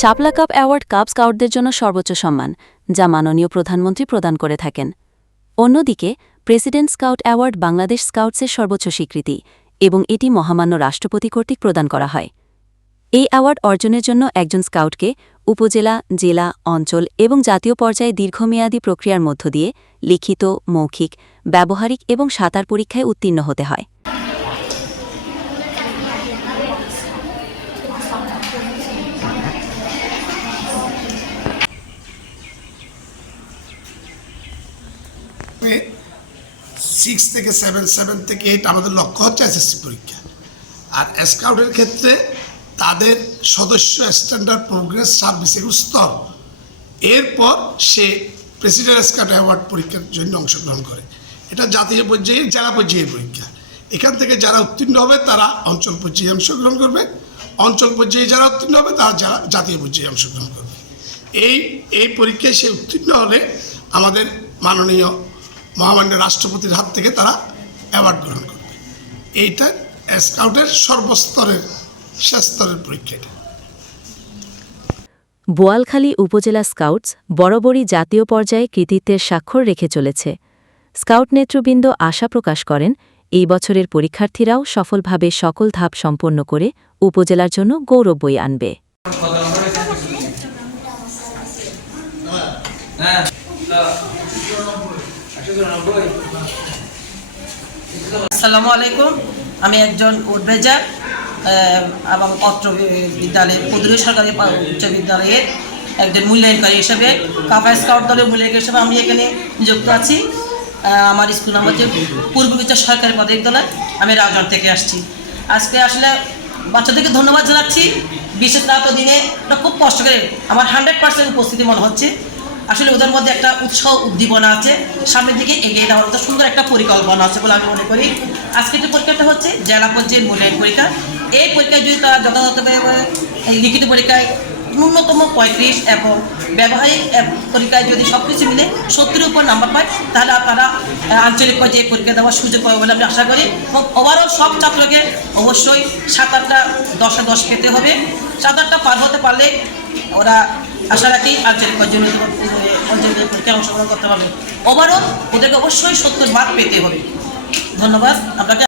শাপলা cup award cup স্কাউটদের জন্য সর্বোচ্চ সম্মান, যা মাননীয় প্রধানমন্ত্রী প্রদান করে থাকেন। অন্যদিকে, প্রেসিডেন্ট স্কাউট অ্যাওয়ার্ড বাংলাদেশ স্কাউটসের সর্বোচ্চ স্বীকৃতি এবং এটি মহামান্য রাষ্ট্রপতি কর্তৃক প্রদান করা হয়। এই অ্যাওয়ার্ড অর্জনের জন্য একজন স্কাউটকে উপজেলা, জেলা, অঞ্চল এবং জাতীয় পর্যায়ে দীর্ঘমেয়াদী প্রক্রিয়ার মধ্য দিয়ে লিখিত, মৌখিক, ব্যবহারিক এবং সাঁতার পরীক্ষায় উত্তীর্ণ হতে হয়। সিক্স থেকে সেভেন সেভেন থেকে এইট আমাদের লক্ষ্য হচ্ছে এসএসসি পরীক্ষা। আর স্কাউটের ক্ষেত্রে তাদের সদস্য স্ট্যান্ডার্ড প্রোগ্রেস সার্ভিস এগুলো স্তর। এরপর সে প্রেসিডেন্ট স্কাউট অ্যাওয়ার্ড পরীক্ষার জন্য অংশগ্রহণ করে। এটা জাতীয় পর্যায়ে, জেলা পর্যায়ের পরীক্ষা। এখান থেকে যারা উত্তীর্ণ হবে, তারা অঞ্চল পর্যায়ে অংশগ্রহণ করবে। অঞ্চল পর্যায়ে যারা উত্তীর্ণ হবে, তারা যারা জাতীয় পর্যায়ে অংশগ্রহণ করবে। এই এই পরীক্ষায় সে উত্তীর্ণ হলে আমাদের মাননীয় মহামান্য রাষ্ট্রপতির হাত থেকে তারা অ্যাওয়ার্ড গ্রহণ করবে। এইটা স্কাউটের সর্বস্তরের শেষ স্তরের পরীক্ষা এটা। বোয়ালখালী উপজেলা স্কাউটস বরাবরই জাতীয় পর্যায়ে কৃতিত্বের স্বাক্ষর রেখে চলেছে। স্কাউট নেতৃবৃন্দ আশা প্রকাশ করেন এই বছরের পরীক্ষার্থীরাও সফলভাবে সকল ধাপ সম্পন্ন করে উপজেলার জন্য গৌরব বই আনবে। আসসালামু আলাইকুম। আমি একজন উদ্বেজার এবং অত্র বিদ্যালয়ের পদুরী সরকারি উচ্চ বিদ্যালয়ের একজন মূল্যায়নকারী হিসেবে, কাফা স্কাউট দলের মূল্যায়ন হিসেবে আমি এখানে নিযুক্ত আছি। আমার স্কুল নাম হচ্ছে পূর্ব বিচার সরকারি বিদ্যালয় আমি রাজন থেকে আসছি। আজকে আসলে বাচ্চাদেরকে ধন্যবাদ জানাচ্ছি। বিশেষ রাত দিনে খুব কষ্ট করে আমার হান্ড্রেড পার্সেন্ট উপস্থিতি মনে হচ্ছে। আসলে ওদের মধ্যে একটা উৎসাহ উদ্দীপনা আছে। সামনের দিকে এগিয়ে যাওয়ার মতো সুন্দর একটা পরিকল্পনা আছে বলে আমি মনে করি। আজকের যে পরীক্ষাটা হচ্ছে জেলা পর্যায়ের মূল্যায়ন পরীক্ষা। এই পরীক্ষায় যদি তারা যথাযথভাবে লিখিত পরীক্ষায় ন্যূনতম পঁয়ত্রিশ এবং ব্যবহারিক পরীক্ষায় যদি সব কিছু মিলে সত্তরের উপর নাম্বার পায়, তাহলে তারা আঞ্চলিক পর্যায়ে পরীক্ষা দেওয়ার সুযোগ পাবে বলে আমি আশা করি। এবং ওভারঅল সব ছাত্রকে অবশ্যই সাত আটটা দশে দশ পেতে হবে। সাত আটটা পার হতে পারলে ওরা আশা রাখি আঞ্চলিক পর্যায়ে পরীক্ষায় অংশগ্রহণ করতে পারবে। ওভারঅল ওদেরকে অবশ্যই সত্তর মার্ক পেতে হবে। ধন্যবাদ, আপনাকে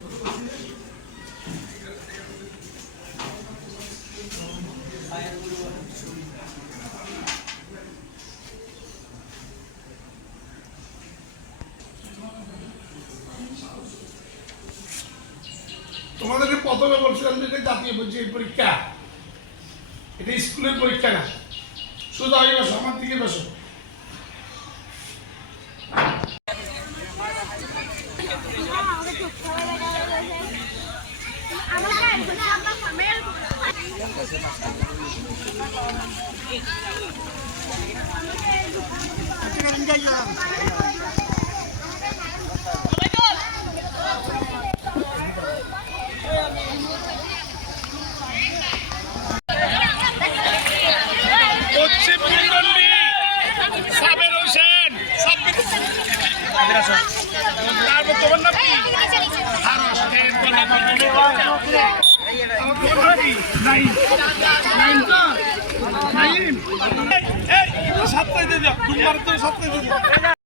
তোমাদেরকে প্রথমে বলছিলাম যে জাতীয় পর্যায়ের পরীক্ষা। এটা স্কুলের পরীক্ষা না। শুধু আগে বসো আমার দিকে বসো পশ্চিম সাতটাই দিয়ে তুমি সাতটাই দিয়ে